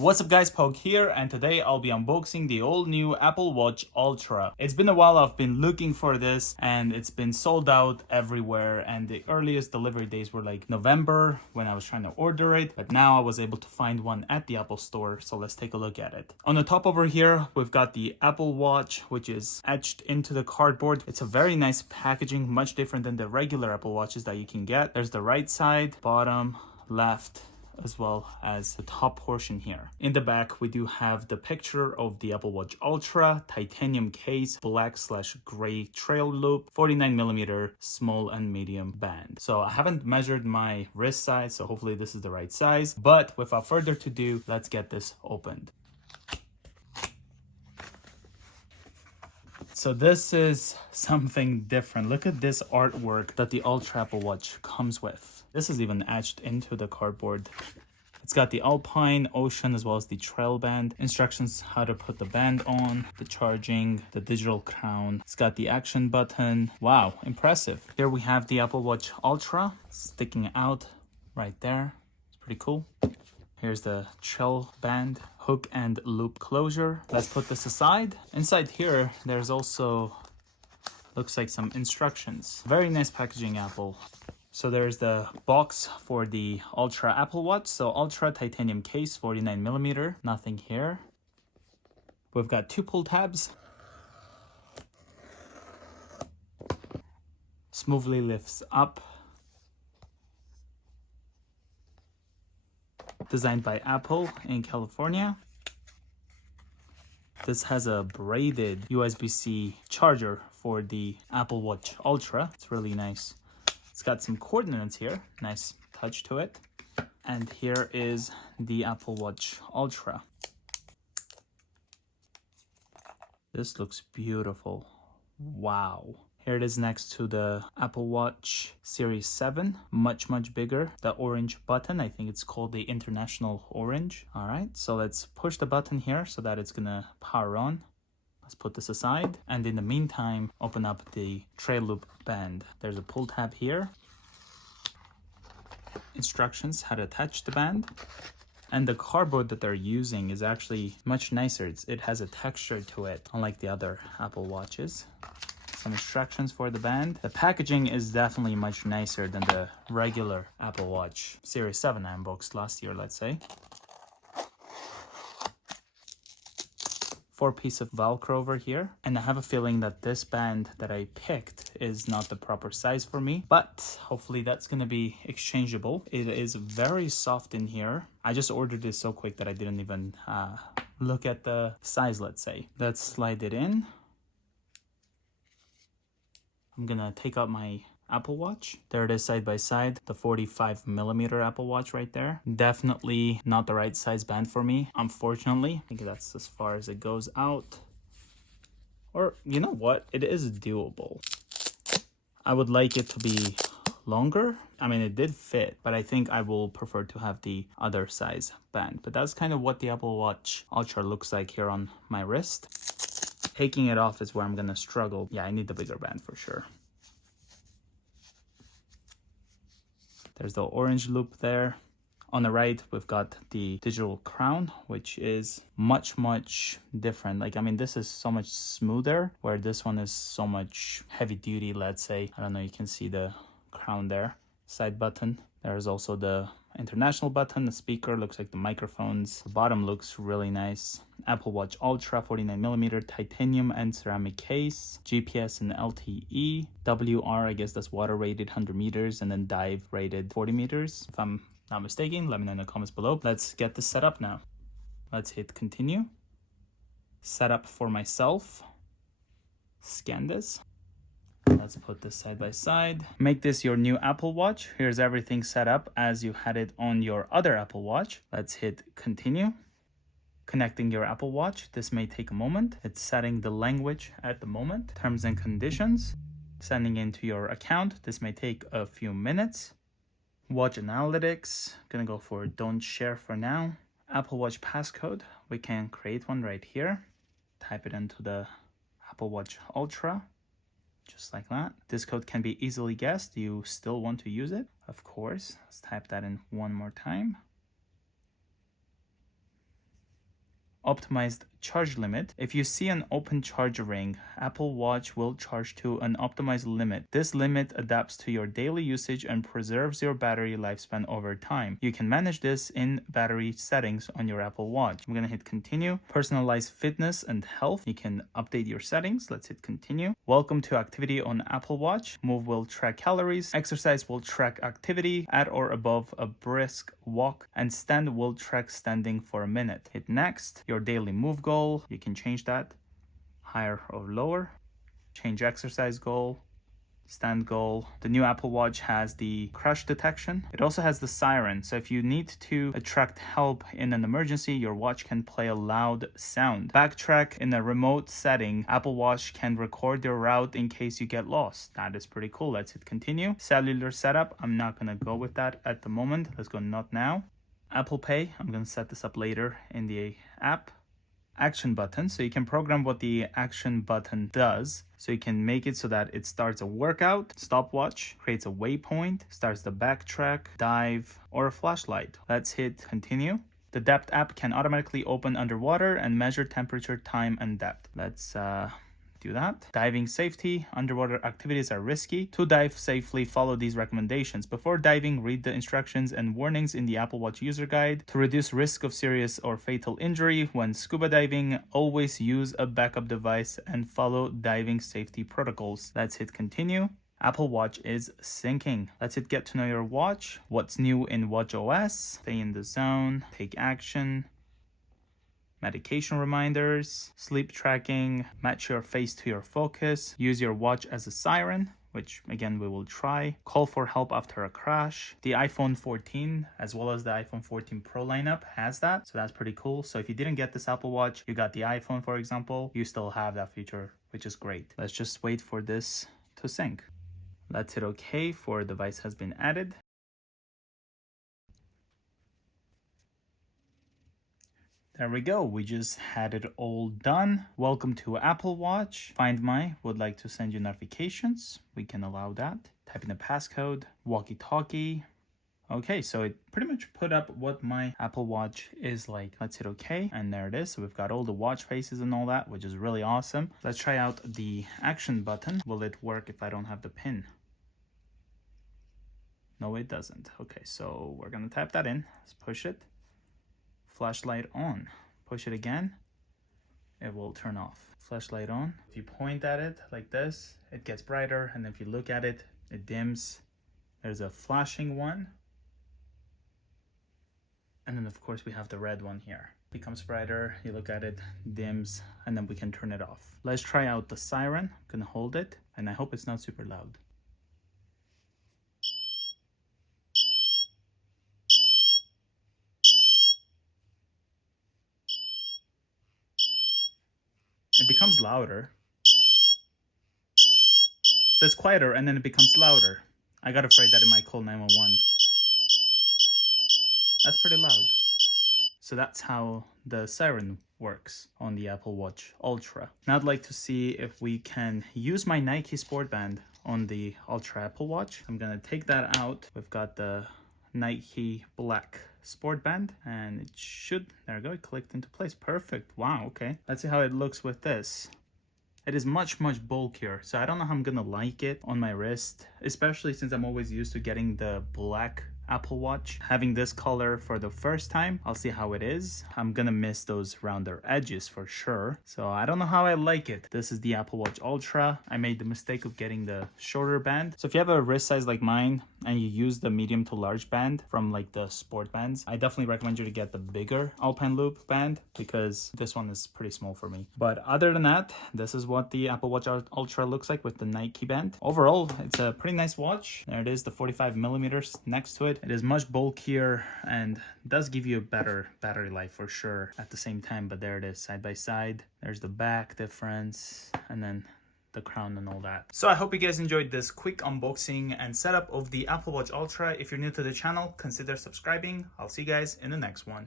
What's up guys, Pog here, and today I'll be unboxing the all new Apple Watch Ultra. It's been a while I've been looking for this and it's been sold out everywhere, and the earliest delivery days were like November when I was trying to order it, but now I was able to find one at the Apple store, so let's take a look at it. On the top over here, we've got the Apple Watch, which is etched into the cardboard. It's a very nice packaging, much different than the regular Apple Watches that you can get. There's the right side, bottom, left, as well as the top portion here. In the back, we do have the picture of the Apple Watch Ultra, titanium case, black/gray trail loop, 49mm small and medium band. So I haven't measured my wrist size, so hopefully this is the right size. But without further ado, let's get this opened. So this is something different. Look at this artwork that the Ultra Apple Watch comes with. This is even etched into the cardboard. It's got the Alpine, Ocean, as well as the trail band. Instructions how to put the band on, the charging, the digital crown. It's got the action button. Wow, impressive. Here we have the Apple Watch Ultra sticking out right there. It's pretty cool. Here's the trail band, hook and loop closure. Let's put this aside. Inside here, there's also, looks like some instructions. Very nice packaging, Apple. So there's the box for the Ultra Apple Watch. So Ultra titanium case, 49mm, nothing here. We've got two pull tabs. Smoothly lifts up. Designed by Apple in California. This has a braided USB-C charger for the Apple Watch Ultra. It's really nice. It's got some coordinates here. Nice touch to it. And here is the Apple Watch Ultra. This looks beautiful. Wow. Here it is next to the Apple Watch Series 7, much bigger. The orange button, I think it's called the International Orange. All right, so let's push the button here so that it's gonna power on. Let's put this aside. And in the meantime, open up the trail loop band. There's a pull tab here. Instructions how to attach the band. And the cardboard that they're using is actually much nicer. It has a texture to it, unlike the other Apple Watches. Some instructions for the band. The packaging is definitely much nicer than the regular Apple Watch Series 7 I unboxed last year, let's say. 4-piece of Velcro over here. And I have a feeling that this band that I picked is not the proper size for me, but hopefully that's gonna be exchangeable. It is very soft in here. I just ordered this so quick that I didn't even look at the size, let's say. Let's slide it in. I'm gonna take out my Apple Watch. There it is side by side, the 45mm Apple Watch right there. Definitely not the right size band for me, unfortunately. I think that's as far as it goes out. Or, you know what? It is doable. I would like it to be longer. I mean, it did fit, but I think I will prefer to have the other size band. But that's kind of what the Apple Watch Ultra looks like here on my wrist. Taking it off is where I'm gonna struggle. Yeah, I need the bigger band for sure. There's the orange loop there. On the right, we've got the digital crown, which is much different. Like, I mean, this is so much smoother, where this one is so much heavy duty, let's say. I don't know, you can see the crown there. Side button. There's also the international button. The speaker looks like the microphones. The bottom looks really nice. Apple Watch Ultra, 49mm titanium and ceramic case. GPS and LTE. WR, I guess that's water rated 100 meters, and then dive rated 40 meters. If I'm not mistaken, let me know in the comments below. Let's get this set up now. Let's hit continue. Set up for myself. Scan this. Let's put this side by side. Make this your new Apple Watch. Here's everything set up as you had it on your other Apple Watch. Let's hit continue. Connecting your Apple Watch. This may take a moment. It's setting the language at the moment. Terms and conditions. Sending into your account. This may take a few minutes. Watch analytics. Gonna go for don't share for now. Apple Watch passcode. We can create one right here. Type it into the Apple Watch Ultra. Just like that. This code can be easily guessed. You still want to use it? Of course. Let's type that in one more time. optimized charge limit. If you see an open charge ring, Apple Watch will charge to an optimized limit. This limit adapts to your daily usage and preserves your battery lifespan over time. You can manage this in battery settings on your Apple Watch. I'm gonna hit continue. Personalize fitness and health. You can update your settings. Let's hit continue. Welcome to activity on Apple Watch. Move will track calories. Exercise will track activity at or above a brisk walk, and stand will track standing for a minute. Hit next. Your daily move goal, you can change that higher or lower. Change exercise goal, stand goal. The new Apple Watch has the crash detection. It also has the siren, so if you need to attract help in an emergency, your watch can play a loud sound. Backtrack in a remote setting. Apple Watch can record your route in case you get lost. That is pretty cool. Let's hit continue. Cellular setup, I'm not gonna go with that at the moment. Let's go not now. Apple Pay, I'm gonna set this up later in the app. Action button, so you can program what the action button does. So you can make it so that it starts a workout, stopwatch, creates a waypoint, starts the backtrack, dive, or a flashlight. Let's hit continue. The depth app can automatically open underwater and measure temperature, time, and depth. Let's do that. Diving safety. Underwater activities are risky. To dive safely, follow these recommendations. Before diving, read the instructions and warnings in the Apple Watch user guide. To reduce risk of serious or fatal injury when scuba diving, always use a backup device and follow diving safety protocols. Let's hit continue. Apple Watch is syncing. Let's hit get to know your watch. What's new in watchOS? Stay in the zone. Take action. Medication reminders, sleep tracking, match your face to your focus, use your watch as a siren, which again we will try, call for help after a crash. The iPhone 14 as well as the iPhone 14 Pro lineup has that, so that's pretty cool. So if you didn't get this Apple Watch, you got the iPhone for example, you still have that feature, which is great. Let's just wait for this to sync. Let's hit OK for device has been added. There we go, we just had it all done. Welcome to Apple Watch. Find My would like to send you notifications. We can allow that. Type in the passcode, walkie-talkie. Okay, so it pretty much put up what my Apple Watch is like. Let's hit OK, and there it is. So we've got all the watch faces and all that, which is really awesome. Let's try out the action button. Will it work if I don't have the pin? No, it doesn't. Okay, so we're gonna type that in. Let's push it. Flashlight on. Push it again, it will turn off. Flashlight on. If you point at it like this, it gets brighter, and if you look at it, it dims. There's a flashing one. And then of course we have the red one here. Becomes brighter, you look at it, dims, and then we can turn it off. Let's try out the siren. I'm gonna hold it, and I hope it's not super loud. It becomes louder. So it's quieter and then it becomes louder. I got afraid that it might call 911. That's pretty loud. So that's how the siren works on the Apple Watch Ultra. Now I'd like to see if we can use my Nike Sport Band on the Ultra Apple Watch. I'm gonna take that out. We've got the Nike Black Sport Band, and it should, there we go, it clicked into place. Perfect. Wow, okay. Let's see how it looks with this. It is much bulkier, so I don't know how I'm gonna like it on my wrist, especially since I'm always used to getting the black Apple Watch. Having this color for the first time, I'll see how it is. I'm gonna miss those rounder edges for sure, so I don't know how I like it. This is the Apple Watch Ultra. I made the mistake of getting the shorter band. So if you have a wrist size like mine and you use the medium to large band from like the sport bands, I definitely recommend you to get the bigger Alpine Loop band because this one is pretty small for me. But other than that, this is what the Apple Watch Ultra looks like with the Nike band. Overall, it's a pretty nice watch. There it is, the 45 millimeters next to it. It is much bulkier and does give you a better battery life for sure at the same time, but there it is side by side. There's the back difference and then the crown and all that. So I hope you guys enjoyed this quick unboxing and setup of the Apple Watch Ultra. If you're new to the channel, consider subscribing. I'll see you guys in the next one.